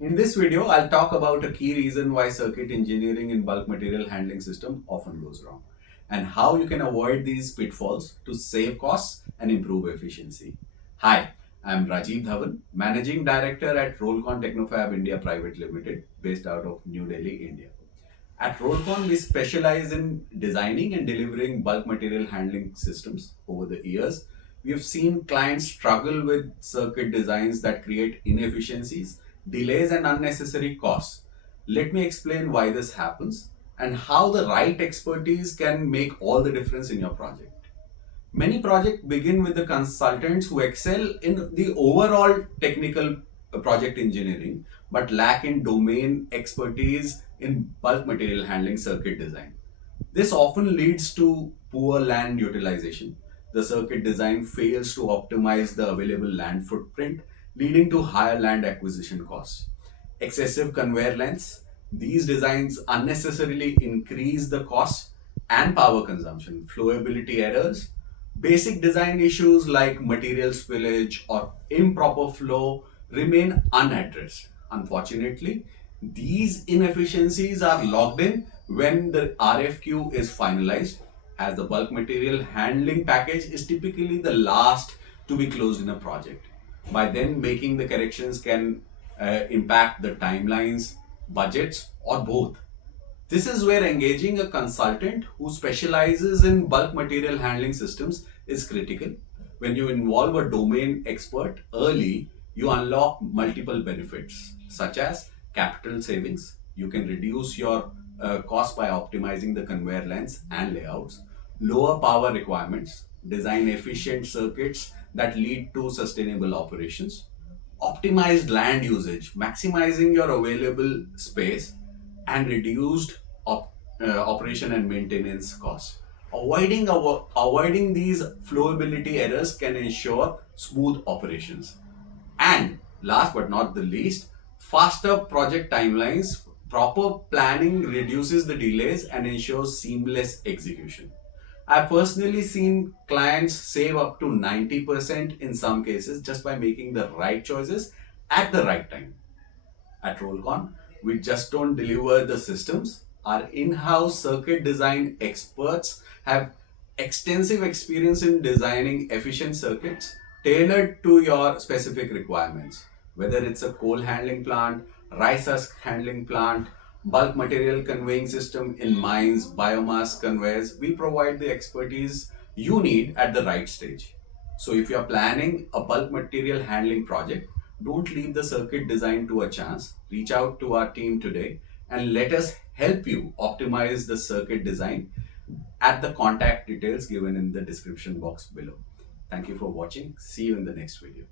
In this video, I'll talk about a key reason why circuit engineering in bulk material handling system often goes wrong and how you can avoid these pitfalls to save costs and improve efficiency. Hi, I'm Rajiv Dhawan, Managing Director at ROLLCON Technofab India Private Limited, based out of New Delhi, India. At ROLLCON, we specialize in designing and delivering bulk material handling systems. Over the years, we have seen clients struggle with circuit designs that create inefficiencies, delays, and unnecessary costs. Let me explain why this happens and how the right expertise can make all the difference in your project. Many projects begin with the consultants who excel in the overall technical project engineering but lack in domain expertise in bulk material handling circuit design. This often leads to poor land utilization. The circuit design fails to optimize the available land footprint, leading to higher land acquisition costs. Excessive conveyor lengths. These designs unnecessarily increase the cost and power consumption. Flowability errors. Basic design issues like material spillage or improper flow remain unaddressed. Unfortunately, these inefficiencies are logged in when the RFQ is finalized, as the bulk material handling package is typically the last to be closed in a project. By then, making the corrections can impact the timelines, budgets, or both. This is where engaging a consultant who specializes in bulk material handling systems is critical. When you involve a domain expert early, you unlock multiple benefits, such as capital savings. You can reduce your cost by optimizing the conveyor lengths and layouts, lower power requirements, design efficient circuits that lead to sustainable operations, optimized land usage, maximizing your available space, and reduced operation and maintenance costs. Avoiding these flowability errors can ensure smooth operations. And last but not the least, faster project timelines. Proper planning reduces the delays and ensures seamless execution. I've personally seen clients save up to 90% in some cases just by making the right choices at the right time. At Rollcon, we just don't deliver the systems. Our in-house circuit design experts have extensive experience in designing efficient circuits tailored to your specific requirements. Whether it's a coal handling plant, rice husk handling plant, bulk material conveying system in mines, biomass conveyors, we provide the expertise you need at the right stage. So if you're planning a bulk material handling project, don't leave the circuit design to a chance. Reach out to our team today and let us help you optimize the circuit design at the contact details given in the description box below. Thank you for watching. See you in the next video.